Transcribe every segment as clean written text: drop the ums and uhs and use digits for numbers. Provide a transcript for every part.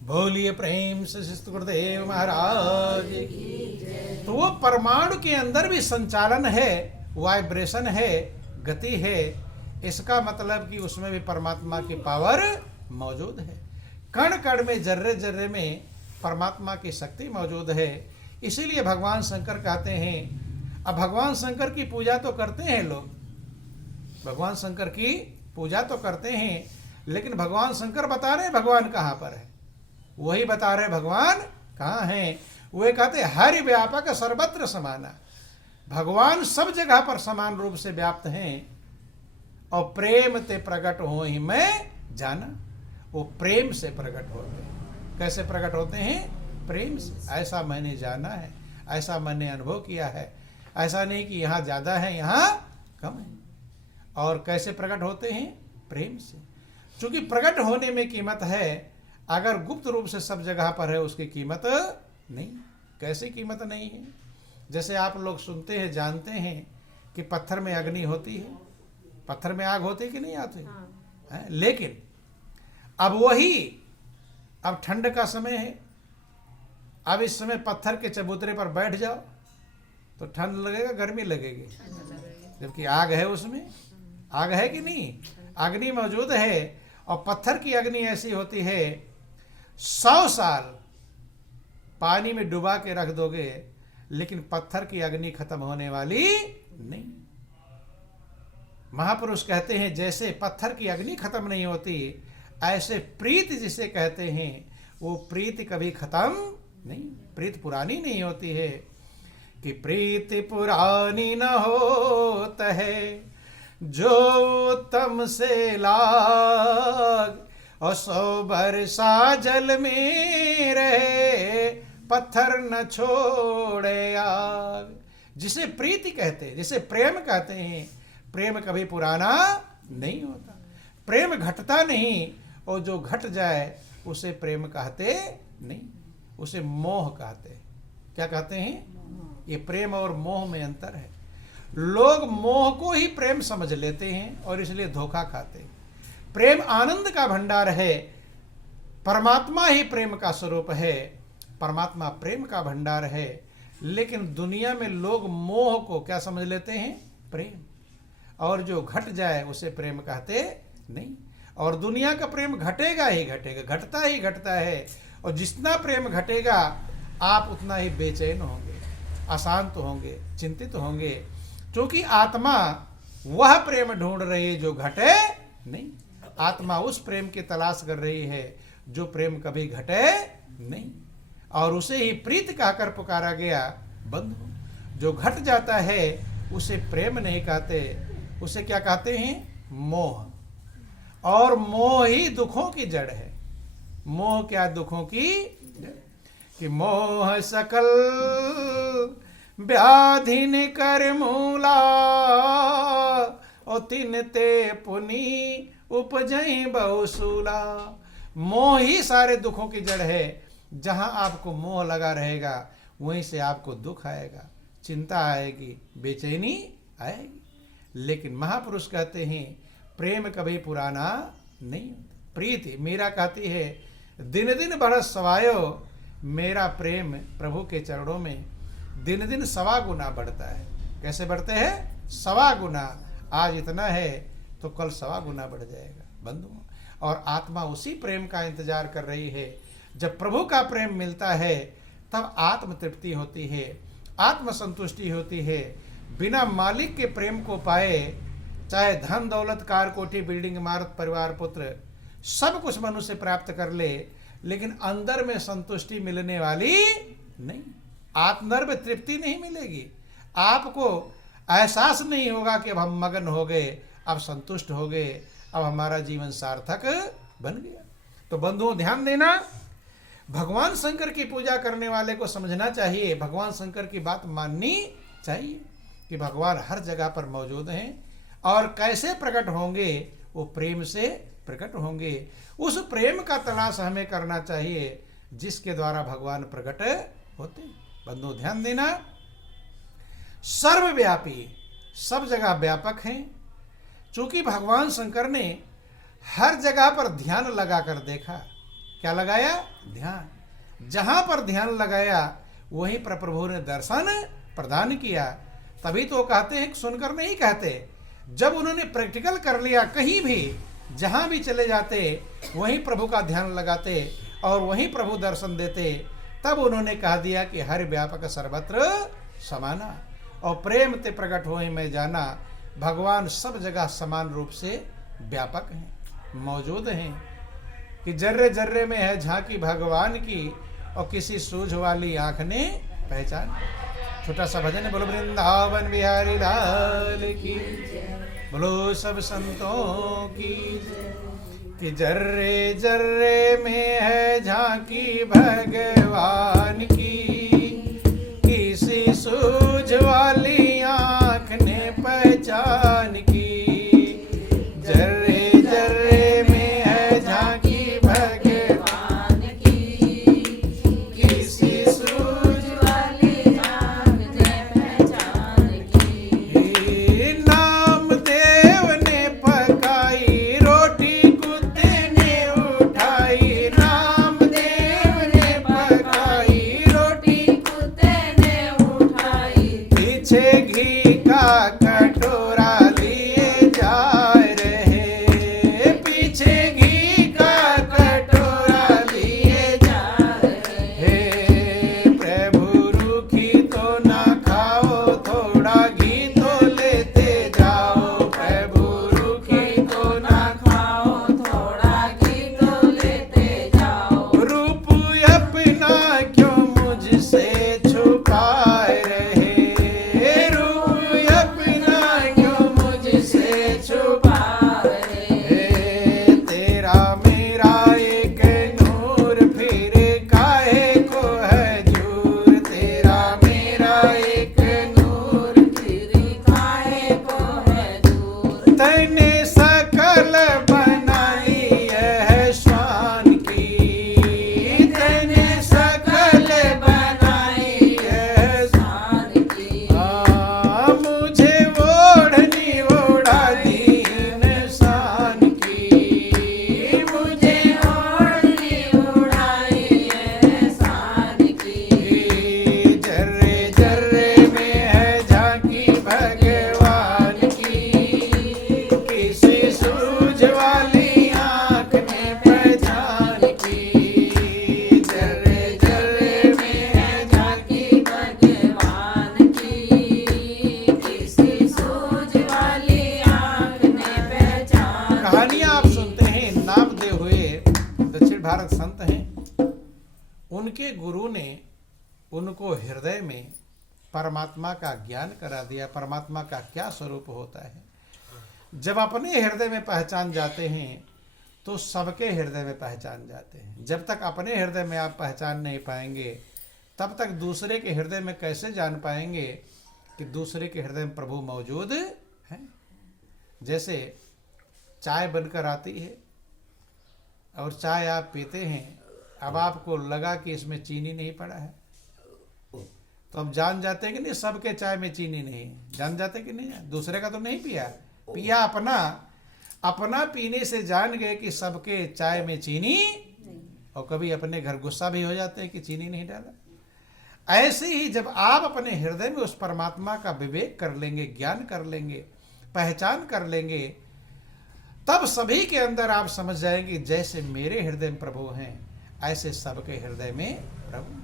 बोलिए प्रेम से श्री गुरुदेव महाराज की। तो वो परमाणु के अंदर भी संचालन है, वाइब्रेशन है, गति है। इसका मतलब कि उसमें भी परमात्मा की पावर मौजूद है। कण कण में, जर्रे जर्रे में परमात्मा की शक्ति मौजूद है। इसीलिए भगवान शंकर कहते हैं, अब भगवान शंकर की पूजा तो करते हैं लोग, भगवान शंकर की पूजा तो करते हैं, लेकिन भगवान शंकर बता रहे भगवान कहाँ पर है, वही बता रहे भगवान कहाँ हैं। वे कहते हरि व्यापक सर्वत्र समाना, भगवान सब जगह पर समान रूप से व्याप्त हैं। और प्रेम ते प्रकट हो ही मैं जाना, वो प्रेम से प्रकट होते हैं। कैसे प्रकट होते हैं? प्रेम से। ऐसा मैंने जाना है, ऐसा मैंने अनुभव किया है। ऐसा नहीं कि यहाँ ज़्यादा है यहाँ कम है। और कैसे प्रकट होते हैं? प्रेम से। क्योंकि प्रकट होने में कीमत है, अगर गुप्त रूप से सब जगह पर है उसकी कीमत नहीं। कैसे कीमत नहीं है? जैसे आप लोग सुनते हैं, जानते हैं कि पत्थर में अग्नि होती है, पत्थर में आग होती है कि नहीं आती है? लेकिन अब वही, अब ठंड का समय है, अब इस समय पत्थर के चबूतरे पर बैठ जाओ तो ठंड लगेगा, गर्मी लगेगी? जबकि आग है, उसमें आग है कि नहीं? अग्नि मौजूद है। और पत्थर की अग्नि ऐसी होती है, 100 साल पानी में डुबा के रख दोगे लेकिन पत्थर की अग्नि खत्म होने वाली नहीं। महापुरुष कहते हैं जैसे पत्थर की अग्नि खत्म नहीं होती, ऐसे प्रीति जिसे कहते हैं वो प्रीति कभी खत्म नहीं, प्रीति पुरानी नहीं होती है। कि प्रीति पुरानी न होत है जो तम से लाग, और 100 बरसा जल में रहे पत्थर न छोड़े आग। जिसे प्रीति कहते हैं, जिसे प्रेम कहते हैं, प्रेम कभी पुराना नहीं होता, प्रेम घटता नहीं। और जो घट जाए उसे प्रेम कहते नहीं, उसे मोह कहते हैं। क्या कहते हैं? ये प्रेम और मोह में अंतर है। लोग मोह को ही प्रेम समझ लेते हैं और इसलिए धोखा खाते हैं। प्रेम आनंद का भंडार है, परमात्मा ही प्रेम का स्वरूप है, परमात्मा प्रेम का भंडार है। लेकिन दुनिया में लोग मोह को क्या समझ लेते हैं? प्रेम। और जो घट जाए उसे प्रेम कहते नहीं। और दुनिया का प्रेम घटेगा ही घटेगा, घटता ही घटता है। और जितना प्रेम घटेगा आप उतना ही बेचैन होंगे, अशांत होंगे, चिंतित होंगे। क्योंकि आत्मा वह प्रेम ढूंढ रही है जो घटे नहीं। आत्मा उस प्रेम की तलाश कर रही है जो प्रेम कभी घटे नहीं। और उसे ही प्रीत कहकर पुकारा गया। बंधु, जो घट जाता है उसे प्रेम नहीं कहते, उसे क्या कहते हैं? मोह। और मोह ही दुखों की जड़ है। मोह क्या? दुखों की जड़। कि मोह सकल व्याधिन कर मूला, और तिन ते पुनि उपजई बहुसूला। मोह ही सारे दुखों की जड़ है। जहां आपको मोह लगा रहेगा वहीं से आपको दुख आएगा, चिंता आएगी, बेचैनी आएगी। लेकिन महापुरुष कहते हैं प्रेम कभी पुराना नहीं होता। प्रीति मीरा कहती है दिन दिन बढ़त सवायो, मेरा प्रेम प्रभु के चरणों में दिन दिन 1.25 गुना बढ़ता है। कैसे बढ़ते हैं? 1.25 गुना। आज इतना है तो कल 1.25 गुना बढ़ जाएगा बंधुओं। और आत्मा उसी प्रेम का इंतजार कर रही है। जब प्रभु का प्रेम मिलता है तब आत्म तृप्ति होती है, आत्म संतुष्टि होती है। बिना मालिक के प्रेम को पाए, चाहे धन दौलत कार कोठी बिल्डिंग इमारत परिवार पुत्र सब कुछ मनुष्य प्राप्त कर ले, लेकिन अंदर में संतुष्टि मिलने वाली नहीं, आत्मर्भ में तृप्ति नहीं मिलेगी। आपको एहसास नहीं होगा कि अब हम मगन हो गए, अब संतुष्ट हो गए, अब हमारा जीवन सार्थक बन गया। तो बंधुओं ध्यान देना, भगवान शंकर की पूजा करने वाले को समझना चाहिए, भगवान शंकर की बात माननी चाहिए कि भगवान हर जगह पर मौजूद हैं। और कैसे प्रकट होंगे? वो प्रेम से प्रकट होंगे। उस प्रेम का तलाश हमें करना चाहिए जिसके द्वारा भगवान प्रकट होते। बंधु ध्यान देना, सर्वव्यापी, सब जगह व्यापक हैं। चूंकि भगवान शंकर ने हर जगह पर ध्यान लगा कर देखा, क्या लगाया? ध्यान। जहां पर ध्यान लगाया वहीं पर प्रभु ने दर्शन प्रदान किया। तभी तो कहते हैं, सुनकर नहीं कहते, जब उन्होंने प्रैक्टिकल कर लिया, कहीं भी जहां भी चले जाते वहीं प्रभु का ध्यान लगाते और वहीं प्रभु दर्शन देते, तब उन्होंने कह दिया कि हर व्यापक सर्वत्र समाना और प्रेम ते प्रकट हो मैं जाना। भगवान सब जगह समान रूप से व्यापक हैं, मौजूद हैं कि जर्रे जर्रे में है झांकी भगवान की और किसी सूझ वाली आंख ने पहचान। छोटा सा भजन है, बोलो वृंदावन बिहारी लाल की, बोलो सब संतों की, कि जर्रे जर्रे में है झांकी भगवान की, किसी सूझ वाली आंख ने पहचान की। जर्रे जर्रे में है झांकी भगवान की, किसी सूझ वाली आंख ने पहचान की। नामदेव ने पकाई रोटी कुत्ते ने उठाई, नामदेव ने पकाई रोटी कुत्ते ने उठाई, पीछे घी का कटोरा लिए जा रहे, पीछे घी का कटोरा लिए जा रहे। प्रभु रूखी तो ना खाओ, थोड़ा घी तो लेते जाओ, प्रभु रूखी तो ना खाओ, थोड़ा घी तो लेते जाओ। रूप अपना क्यों मुझसे छुपाए रहे, रूप अपना क्यों मुझसे छुपाए रहे। तेरा मेरा एक नूर फिर काहे को है दूर, तेरा मेरा एक नूर फिर काहे को है दूर। तैने सकल बनाई है श्वान की, तैने सकल बनाई है श्वान की। मुझे ओढ़नी ओढ़ा दी इंसान की, मुझे ओढ़नी उड़ाई इंसान की। जर्रे जर्रे में है झांकी भगवान की, किसी सूझ वाली आंख ने पहचान की। जर्रे जर्रे में है झांकी भगवान की, किसी सूझ वाली आंख ने पहचान। कहानियां आप सुनते हैं, नामदेव हुए दक्षिण भारत संत हैं, उनके गुरु ने उनको हृदय में परमात्मा का ज्ञान करा दिया, परमात्मा का क्या स्वरूप होता है। जब अपने हृदय में पहचान जाते हैं तो सबके हृदय में पहचान जाते हैं। जब तक अपने हृदय में आप पहचान नहीं पाएंगे, तब तक दूसरे के हृदय में कैसे जान पाएंगे कि दूसरे के हृदय में प्रभु मौजूद है। जैसे चाय बनकर आती है और चाय आप पीते हैं, अब आपको लगा कि इसमें चीनी नहीं पड़ा है, तो अब जान जाते हैं कि नहीं सबके चाय में चीनी नहीं है, जान जाते कि नहीं, दूसरे का तो नहीं पिया, पिया अपना, अपना पीने से जान गए कि सबके चाय में चीनी, और कभी अपने घर गुस्सा भी हो जाते हैं कि चीनी नहीं डाला। ऐसे ही जब आप अपने हृदय में उस परमात्मा का विवेक कर लेंगे, ज्ञान कर लेंगे, पहचान कर लेंगे, तब सभी के अंदर आप समझ जाएंगे जैसे मेरे हृदय में प्रभु हैं ऐसे सबके हृदय में प्रभु।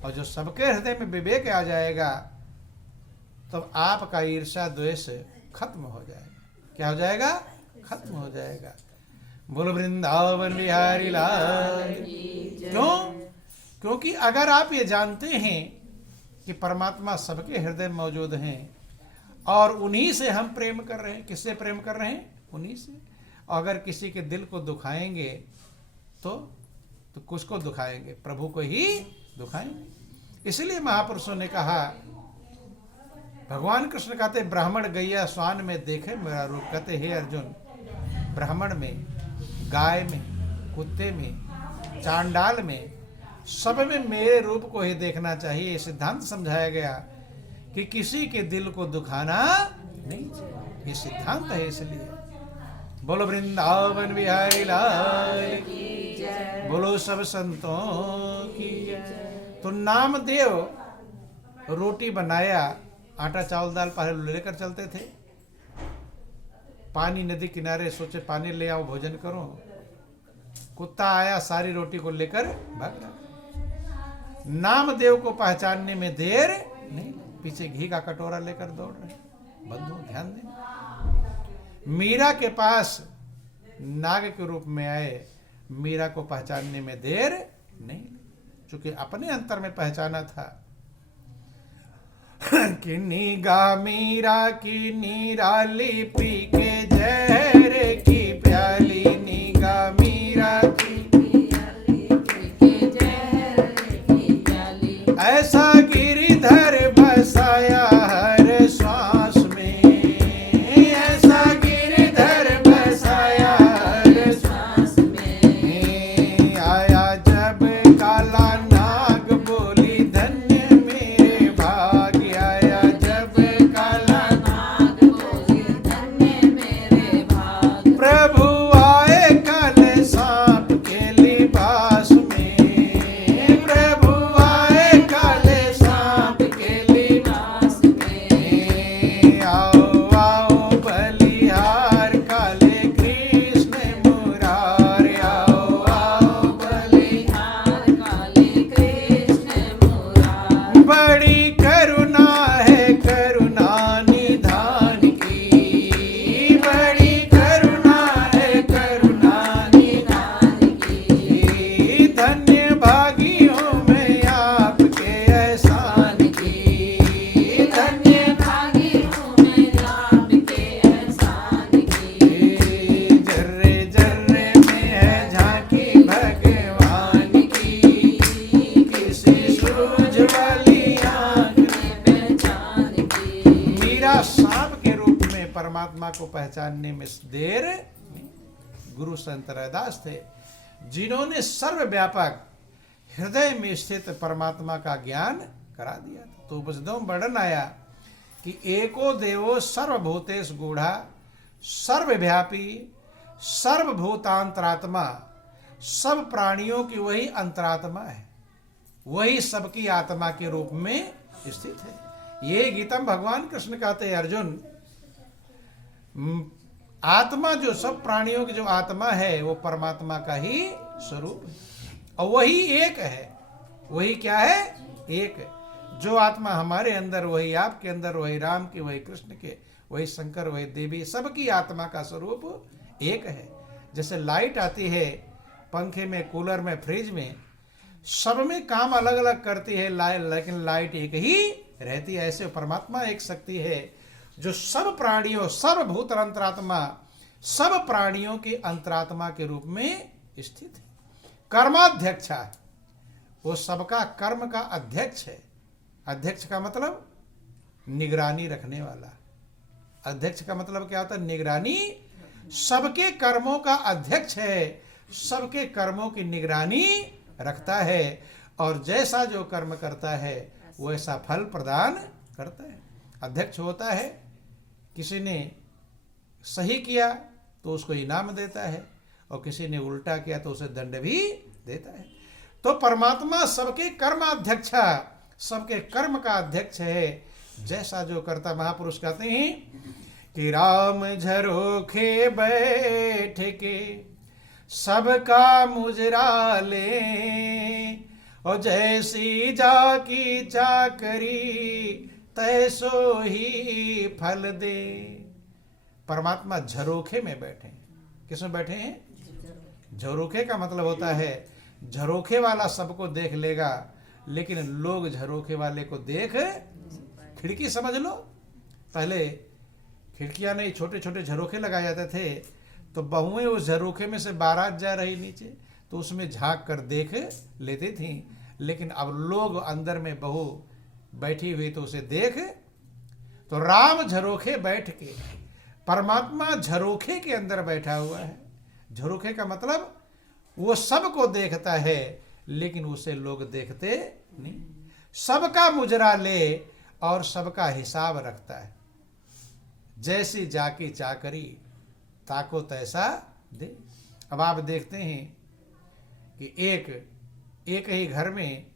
और जो सबके हृदय में विवेक आ जाएगा तब आपका ईर्ष्या द्वेष खत्म हो जाएगा। क्या हो जाएगा? खत्म हो जाएगा। बोलो वृंदावन बिहारी लाल। क्यों? क्योंकि अगर आप ये जानते हैं कि परमात्मा सबके हृदय में मौजूद हैं और उन्हीं से हम प्रेम कर रहे हैं। किससे प्रेम कर रहे हैं? उन्हीं से। अगर किसी के दिल को दुखाएंगे तो किसको दुखाएंगे? प्रभु को ही दुखाएंगे। इसलिए महापुरुषों ने कहा, भगवान कृष्ण कहते ब्राह्मण गैया स्वान में देखे मेरा रूप। कहते हे अर्जुन, ब्राह्मण में, गाय में, कुत्ते में, चांडाल में, सब में मेरे रूप को ही देखना चाहिए। ये सिद्धांत समझाया गया कि किसी के दिल को दुखाना नहीं चाहिए। ये सिद्धांत है। इसलिए बोलो वृंदावन बिहारी लाल की जय। बोलो सब संतों की जय। तो नामदेव रोटी बनाया, आटा चावल दाल पहले लेकर चलते थे, पानी नदी किनारे, सोचे पानी ले आओ भोजन करो, कुत्ता आया सारी रोटी को लेकर भाग गया। नामदेव को पहचानने में देर नहीं, पीछे घी का कटोरा लेकर दौड़ रहे। बंधु ध्यान दें, मीरा के पास नाग के रूप में आए, मीरा को पहचानने में देर नहीं, चूंकि अपने अंतर में पहचाना था कि नीगा मीरा की निराली पी के जहर की प्याली, नीगा मीरा की निराली पी के जहर की प्याली, ऐसा गिरिधर बसाया हर श्वास में, ऐसा गिरिधर बसाया हर श्वास में, आया जब काला नाग बोली धन्य मेरे भाग, आया जब काला नाग बोली धन्य मेरे भाग, प्रभु आए काले सांप के लिबास में, प्रभु आए काले सांप के लिबास में, आओ आओ बलिहार काले कृष्ण मुरारी, आओ आओ बलिहार काले कृष्ण मुरारी, बड़ी करुणा है करुणा निधान की, बड़ी करुणा है करुणा निधान की, धन्य भागी हूँ मैं आपके एहसान की, धन्य भागी हूँ मैं आपके एहसान की, जर्रे जर्रे में है झांकी भगवान की, किसी सूझ वाली आँख ने पहचान की। मीरा सांप के रूप में परमात्मा को पहचानने में देर नहीं। गुरु संत रैदास थे जिन्होंने सर्वव्यापक हृदय में स्थित परमात्मा का ज्ञान करा दिया था। तो उपनिषदों में वर्णन आया कि एको देवो सर्वभूतेषु गूढ़ा सर्वव्यापी सर्वभूतांतरात्मा, सब प्राणियों की वही अंतरात्मा है, वही सबकी आत्मा के रूप में स्थित है। ये गीतम भगवान कृष्ण कहते हैं, अर्जुन आत्मा जो सब प्राणियों की जो आत्मा है वो परमात्मा का ही स्वरूप है, और वही एक है। वही क्या है? एक है। जो आत्मा हमारे अंदर वही आपके अंदर, वही राम की, वही कृष्ण के, वही शंकर, वही देवी, सबकी आत्मा का स्वरूप एक है। जैसे लाइट आती है पंखे में, कूलर में, फ्रिज में, सब में काम अलग अलग करती है लेकिन लाइट एक ही रहती है। ऐसे परमात्मा एक शक्ति है जो सब प्राणियों, सर्वभूत अंतरात्मा, सब प्राणियों की अंतरात्मा के रूप में स्थित है। कर्माध्यक्ष, वो सबका कर्म का अध्यक्ष है। अध्यक्ष का मतलब निगरानी रखने वाला। अध्यक्ष का मतलब क्या होता है? निगरानी। सबके कर्मों का अध्यक्ष है, सबके कर्मों की निगरानी रखता है, और जैसा जो कर्म करता है वैसा फल प्रदान करता है। अध्यक्ष होता है, किसी ने सही किया तो उसको इनाम देता है, और किसी ने उल्टा किया तो उसे दंड भी देता है। तो परमात्मा सबके कर्माध्यक्ष, सबके कर्म का अध्यक्ष है। जैसा जो करता, महापुरुष कहते हैं कि राम झरोखे बैठ के सबका मुजरा ले, और जैसी जाकी चाकरी तैसो ही फल दे। परमात्मा झरोखे में बैठे हैं। किसमें बैठे हैं? झरोखे का मतलब होता है झरोखे वाला सबको देख लेगा, लेकिन लोग झरोखे वाले को देख, खिड़की समझ लो, पहले खिड़कियां नहीं, छोटे छोटे झरोखे लगाए जाते थे, तो बहुएं उस झरोखे में से बारात जा रही नीचे तो उसमें झांक कर देख लेती थी। लेकिन अब लोग अंदर में बहू बैठी हुई तो उसे देख, तो राम झरोखे बैठ के, परमात्मा झरोखे के अंदर बैठा हुआ है। झरोखे का मतलब वो सबको देखता है, लेकिन उसे लोग देखते नहीं। सबका मुजरा ले और सबका हिसाब रखता है। जैसी जाकी चाकरी ताको तैसा दे। अब आप देखते हैं कि एक ही घर में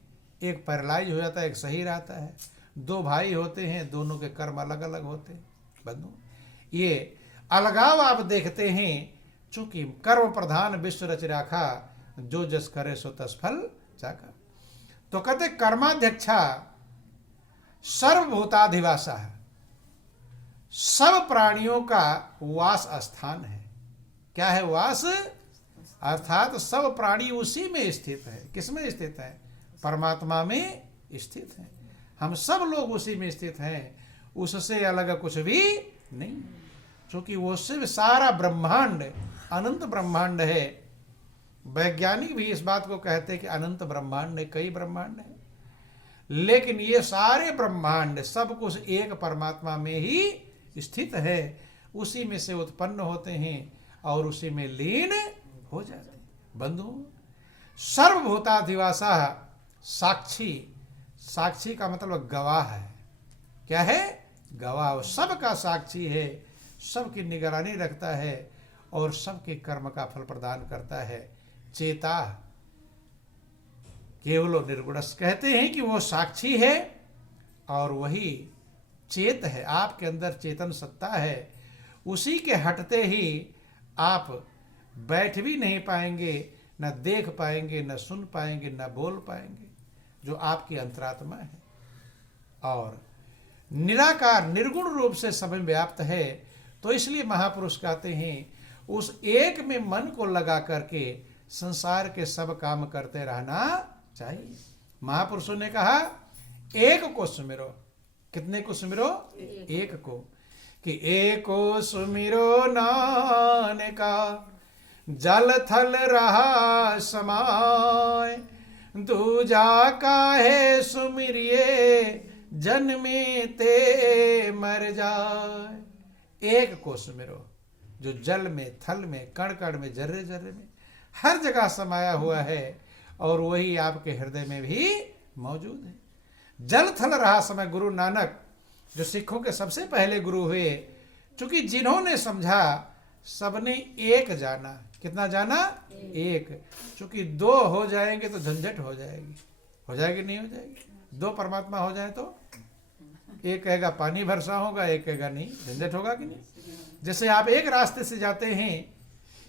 एक पैरालाइज हो जाता है, एक सही रहता है। दो भाई होते हैं, दोनों के कर्म अलग अलग होते हैं। बंधु, ये अलगाव आप देखते हैं, चूंकि कर्म प्रधान विश्व रच राखा, जो जस करे सो तस फल चाका। तो कहते कर्माध्यक्षा सर्वभूताधिवासा है, सब प्राणियों का वास स्थान है। क्या है वास? अर्थात सब प्राणी उसी में स्थित है। किसमें स्थित है? परमात्मा में स्थित है। हम सब लोग उसी में स्थित हैं, उससे अलग कुछ भी नहीं, क्योंकि वो सिर्फ सारा ब्रह्मांड अनंत ब्रह्मांड है। वैज्ञानिक भी इस बात को कहते हैं कि अनंत ब्रह्मांड है, कई ब्रह्मांड है, लेकिन ये सारे ब्रह्मांड सब कुछ एक परमात्मा में ही स्थित है। उसी में से उत्पन्न होते हैं और उसी में लीन हो जाते हैं। बंधु, सर्वभूताधिवासा साक्षी, साक्षी का मतलब गवाह है। क्या है? गवाह। सबका साक्षी है, सबकी निगरानी रखता है और सबके कर्म का फल प्रदान करता है। चेता, केवलो निर्गुणस, कहते हैं कि वो साक्षी है और वही चेत है। आपके अंदर चेतन सत्ता है, उसी के हटते ही आप बैठ भी नहीं पाएंगे, न देख पाएंगे, न सुन पाएंगे, न बोल पाएंगे, जो आपकी अंतरात्मा है। और निराकार निर्गुण रूप से सब में व्याप्त है। तो इसलिए महापुरुष कहते हैं, उस एक में मन को लगा करके संसार के सब काम करते रहना चाहिए। महापुरुषों ने कहा एक को सुमिरो। कितने को सुमिरो? एक को। कि एको सुमिरो नानका, जल थल रहा समाय, दूजा काहे सुमिरिये, जन्मे ते मर जाए। एक को सुमिरो, जो जल में, थल में, कण कण में, जर्रे जर्रे में, हर जगह समाया हुआ है और वही आपके हृदय में भी मौजूद है। जल थल रहा समय, गुरु नानक जो सिखों के सबसे पहले गुरु हुए, चूंकि जिन्होंने समझा सबने एक जाना। कितना जाना? एक। चूंकि दो हो जाएंगे तो झंझट हो जाएगी। हो जाएगी नहीं हो जाएगी? दो परमात्मा हो जाए तो एक कहेगा पानी भरसा होगा, एक कहेगा नहीं, झंझट होगा कि नहीं? जैसे आप एक रास्ते से जाते हैं,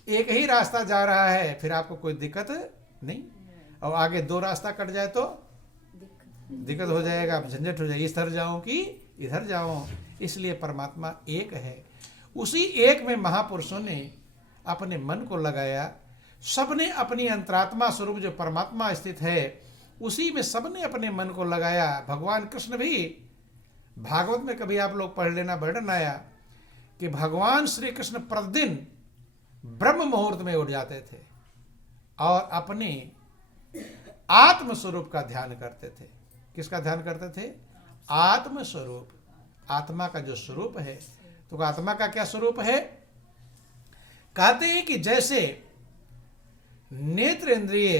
एक ही रास्ता जा रहा है, फिर आपको कोई दिक्कत नहीं, और आगे दो रास्ता कट जाए तो दिक्कत हो जाएगा, झंझट हो जाएगी, इधर जाऊं कि इधर जाऊं। इसलिए परमात्मा एक है। उसी एक में महापुरुषों ने अपने मन को लगाया। सबने अपनी अंतरात्मा स्वरूप जो परमात्मा स्थित है, उसी में सबने अपने मन को लगाया। भगवान कृष्ण भी, भागवत में कभी आप लोग पढ़ लेना, वर्णन आया कि भगवान श्री कृष्ण प्रतिदिन ब्रह्म मुहूर्त में उठ जाते थे और अपने आत्म स्वरूप का ध्यान करते थे। किसका ध्यान करते थे? आत्म स्वरूप, आत्मा का जो स्वरूप है। तो आत्मा का क्या स्वरूप है? कहते हैं कि जैसे नेत्र इंद्रिय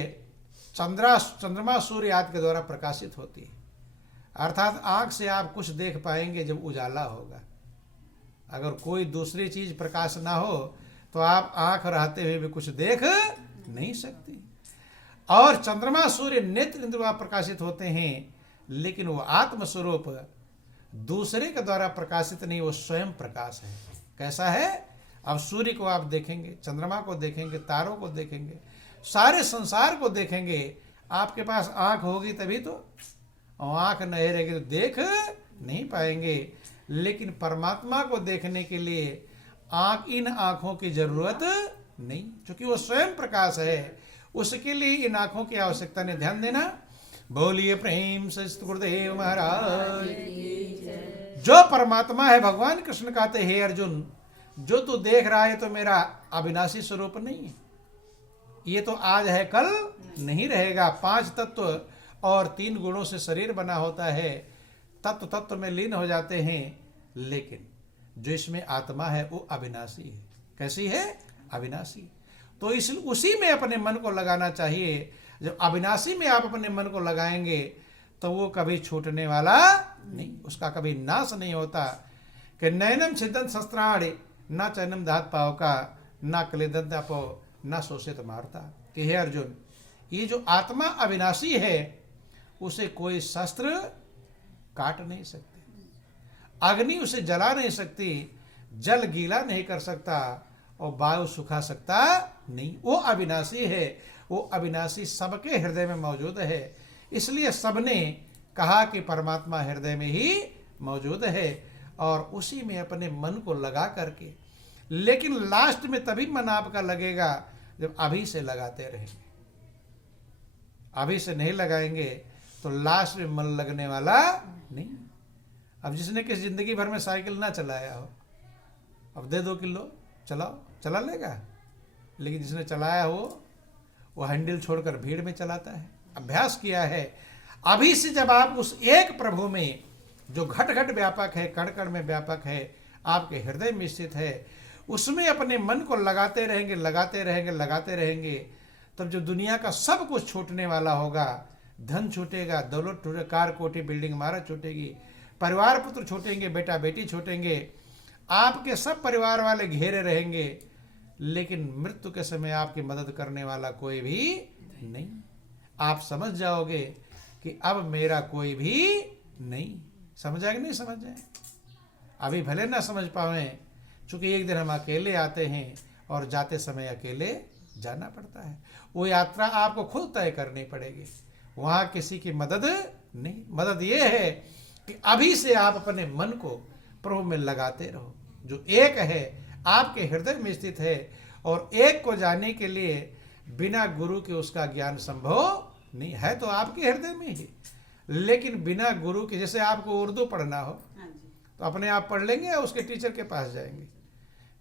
चंद्रमा सूर्य आदि के द्वारा प्रकाशित होती है, अर्थात आंख से आप कुछ देख पाएंगे जब उजाला होगा। अगर कोई दूसरी चीज प्रकाश ना हो तो आप आंख रहते हुए भी कुछ देख नहीं सकती। और चंद्रमा सूर्य नेत्र इंद्रिय प्रकाशित होते हैं, लेकिन वो आत्म स्वरूप दूसरे के द्वारा प्रकाशित नहीं, वो स्वयं प्रकाश है। कैसा है? अब सूर्य को आप देखेंगे, चंद्रमा को देखेंगे, तारों को देखेंगे, सारे संसार को देखेंगे, आपके पास आंख होगी तभी तो, और आंख नहीं रहेगी तो देख नहीं पाएंगे। लेकिन परमात्मा को देखने के लिए इन आंखों की जरूरत नहीं, क्योंकि वो स्वयं प्रकाश है। उसके लिए इन आंखों की आवश्यकता नहीं। ध्यान देना। बोलिए प्रेम से गुरुदेव महाराज। जो परमात्मा है, भगवान कृष्ण कहते हे अर्जुन, जो तू देख रहा है तो मेरा अविनाशी स्वरूप नहीं है। ये तो आज है, कल नहीं रहेगा। 5 तत्व और 3 गुणों से शरीर बना होता है, तत्व तत्व में लीन हो जाते हैं, लेकिन जो इसमें आत्मा है वो अविनाशी है। कैसी है? अविनाशी। तो इस उसी में अपने मन को लगाना चाहिए। जब अविनाशी में आप अपने मन को लगाएंगे तो वो कभी छूटने वाला नहीं, उसका कभी नाश नहीं होता। कि नैनम छिदंत शस्त्राणि न चैनम धात पाव का, न क्लेदंत अपो न शोषित मारता। कि हे अर्जुन, ये जो आत्मा अविनाशी है उसे कोई शस्त्र काट नहीं सकते, अग्नि उसे जला नहीं सकती, जल गीला नहीं कर सकता और वायु सुखा सकता नहीं। वो अविनाशी है, वो अविनाशी सबके हृदय में मौजूद है। इसलिए सबने कहा कि परमात्मा हृदय में ही मौजूद है और उसी में अपने मन को लगा करके, लेकिन लास्ट में तभी मन आपका लगेगा जब अभी से लगाते रहेंगे। अभी से नहीं लगाएंगे तो लास्ट में मन लगने वाला नहीं। अब जिसने किस जिंदगी भर में साइकिल ना चलाया हो, अब दे 2 किलो चलाओ, चला लेगा। लेकिन जिसने चलाया हो वो हैंडल छोड़कर भीड़ में चलाता है, अभ्यास किया है। अभी से जब आप उस एक प्रभु में जो घट घट व्यापक है, कण कण में व्यापक है, आपके हृदय में स्थित है, उसमें अपने मन को लगाते रहेंगे, लगाते रहेंगे, लगाते रहेंगे, तब जब दुनिया का सब कुछ छूटने वाला होगा, धन छूटेगा, दौलत छूटेगा, कार कोठी बिल्डिंग इमारत छूटेगी, परिवार पुत्र छूटेंगे, बेटा बेटी छूटेंगे, आपके सब परिवार वाले घेरे रहेंगे, लेकिन मृत्यु के समय आपकी मदद करने वाला कोई भी नहीं। आप समझ जाओगे कि अब मेरा कोई भी नहीं। समझ आए कि नहीं समझ आए? अभी भले ना समझ पावे, चूंकि एक दिन हम अकेले आते हैं और जाते समय अकेले जाना पड़ता है। वो यात्रा आपको खुद तय करनी पड़ेगी, वहाँ किसी की मदद नहीं। मदद ये है कि अभी से आप अपने मन को प्रभु में लगाते रहो, जो एक है आपके हृदय में स्थित है। और एक को जानने के लिए बिना गुरु के उसका ज्ञान संभव नहीं है, तो आपके हृदय में ही। लेकिन बिना गुरु के, जैसे आपको उर्दू पढ़ना हो तो अपने आप पढ़ लेंगे या उसके टीचर के पास जाएंगे?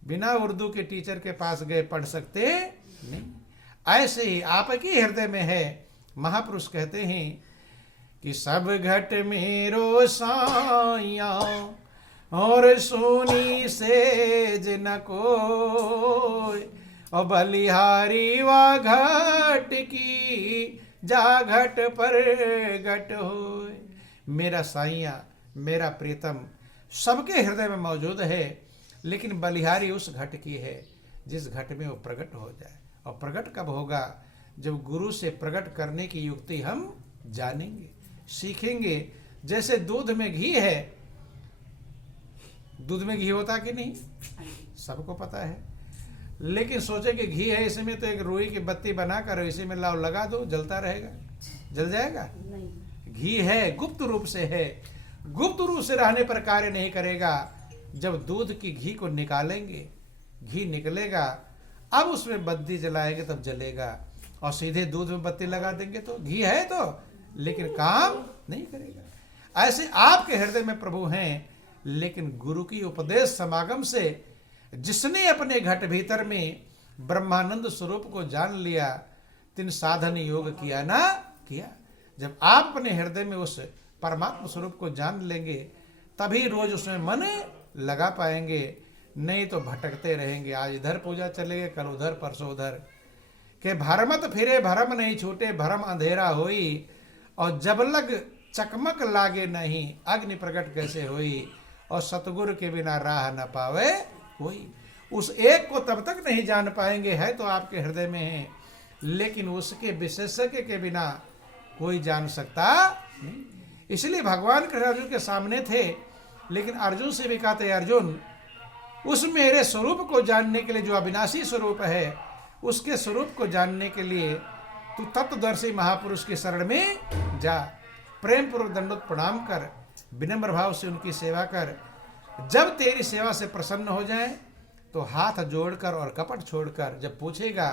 बिना उर्दू के टीचर के पास गए पढ़ सकते नहीं। ऐसे ही आपके हृदय में है। महापुरुष कहते हैं कि सब घट मेरो साया और सोनी सेज न कोय, और बलिहारी वा घट की जा घट पर घट होय। मेरा साइया, मेरा प्रीतम सबके हृदय में मौजूद है, लेकिन बलिहारी उस घट की है जिस घट में वो प्रकट हो जाए। और प्रकट कब होगा? जब गुरु से प्रकट करने की युक्ति हम जानेंगे, सीखेंगे। जैसे दूध में घी है, दूध में घी होता कि नहीं सबको पता है, लेकिन सोचे कि घी है, इसमें तो एक रुई की बत्ती बनाकर इसी में लाओ लगा दो, जलता रहेगा? जल जाएगा? नहीं। घी है, गुप्त रूप से है, गुप्त रूप से रहने पर कार्य नहीं करेगा। जब दूध की घी को निकालेंगे, घी निकलेगा, अब उसमें बत्ती जलाएंगे तब जलेगा। और सीधे दूध में बत्ती लगा देंगे तो घी है तो, लेकिन काम नहीं करेगा। ऐसे आपके हृदय में प्रभु हैं, लेकिन गुरु की उपदेश समागम से जिसने अपने घट भीतर में ब्रह्मानंद स्वरूप को जान लिया, तिन साधन योग किया ना किया। जब आप अपने हृदय में उस परमात्मा स्वरूप को जान लेंगे, तभी रोज उसमें मन लगा पाएंगे, नहीं तो भटकते रहेंगे। आज इधर पूजा चलेंगे, कल उधर, परसों उधर। के भरमत फिरे भरम नहीं छूटे, भरम अंधेरा होई, और जब लग चकमक लागे नहीं, अग्नि प्रकट कैसे होई, और सतगुरु के बिना राह न पावे कोई। उस एक को तब तक नहीं जान पाएंगे, है तो आपके हृदय में है, लेकिन उसके विशेषज्ञ के बिना कोई जान सकता नहीं। इसलिए भगवान कृष्ण अर्जुन के सामने थे, लेकिन अर्जुन से भी कहते, अर्जुन उस मेरे स्वरूप को जानने के लिए, जो अविनाशी स्वरूप है, उसके स्वरूप को जानने के लिए तू तत्वदर्शी महापुरुष की शरण में जा, प्रेम पूर्वक दंडोत प्रणाम कर, विनम्र भाव से उनकी सेवा कर। जब तेरी सेवा से प्रसन्न हो जाए तो हाथ जोड़कर और कपट छोड़कर जब पूछेगा,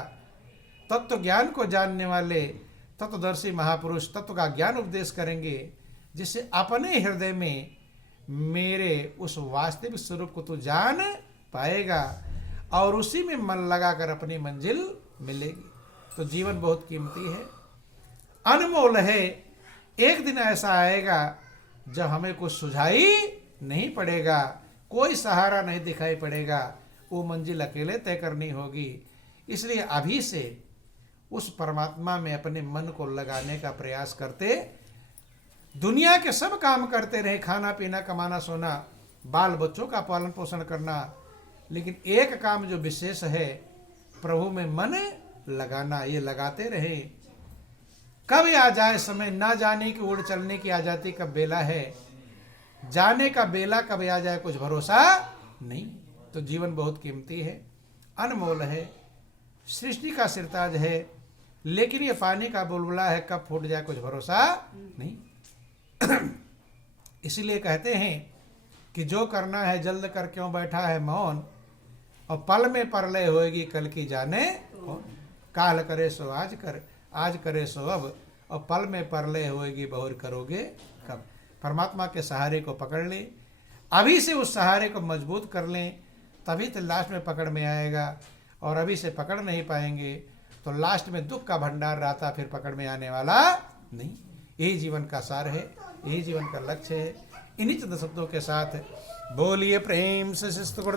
तत्व ज्ञान को जानने वाले तत्वदर्शी महापुरुष तत्व का ज्ञान उपदेश करेंगे, जिससे अपने हृदय में मेरे उस वास्तविक स्वरूप को तू जान पाएगा और उसी में मन लगाकर अपनी मंजिल मिलेगी। तो जीवन बहुत कीमती है, अनमोल है। एक दिन ऐसा आएगा जब हमें कुछ सुझाई नहीं पड़ेगा, कोई सहारा नहीं दिखाई पड़ेगा, वो मंजिल अकेले तय करनी होगी। इसलिए अभी से उस परमात्मा में अपने मन को लगाने का प्रयास करते, दुनिया के सब काम करते रहे, खाना पीना कमाना सोना, बाल बच्चों का पालन पोषण करना, लेकिन एक काम जो विशेष है, प्रभु में मन लगाना। ये लगाते रहे कब आ जाए समय, ना जाने की उड़ चलने की आ जाती कब बेला है, जाने का बेला कब आ जाए कुछ भरोसा नहीं। तो जीवन बहुत कीमती है, अनमोल है, सृष्टि का सिरताज है, लेकिन ये पानी का बुलबुला है, कब फूट जाए कुछ भरोसा नहीं। इसलिए कहते हैं कि जो करना है जल्द कर क्यों बैठा है मौन, और पल में परलय होएगी कल की जाने कौन। काल करे सो आज कर, आज करे सो अब, और पल में परलय होएगी बहुर करोगे कब। परमात्मा के सहारे को पकड़ लें, अभी से उस सहारे को मजबूत कर लें, तभी तो लास्ट में पकड़ में आएगा। और अभी से पकड़ नहीं पाएंगे तो लास्ट में दुख का भंडार रहता, फिर पकड़ में आने वाला नहीं। यही जीवन का सार है, यही जीवन का लक्ष्य है। इन्हीं चंद शब्दों के साथ बोलिए प्रेम से शिष्ट गुरुदेव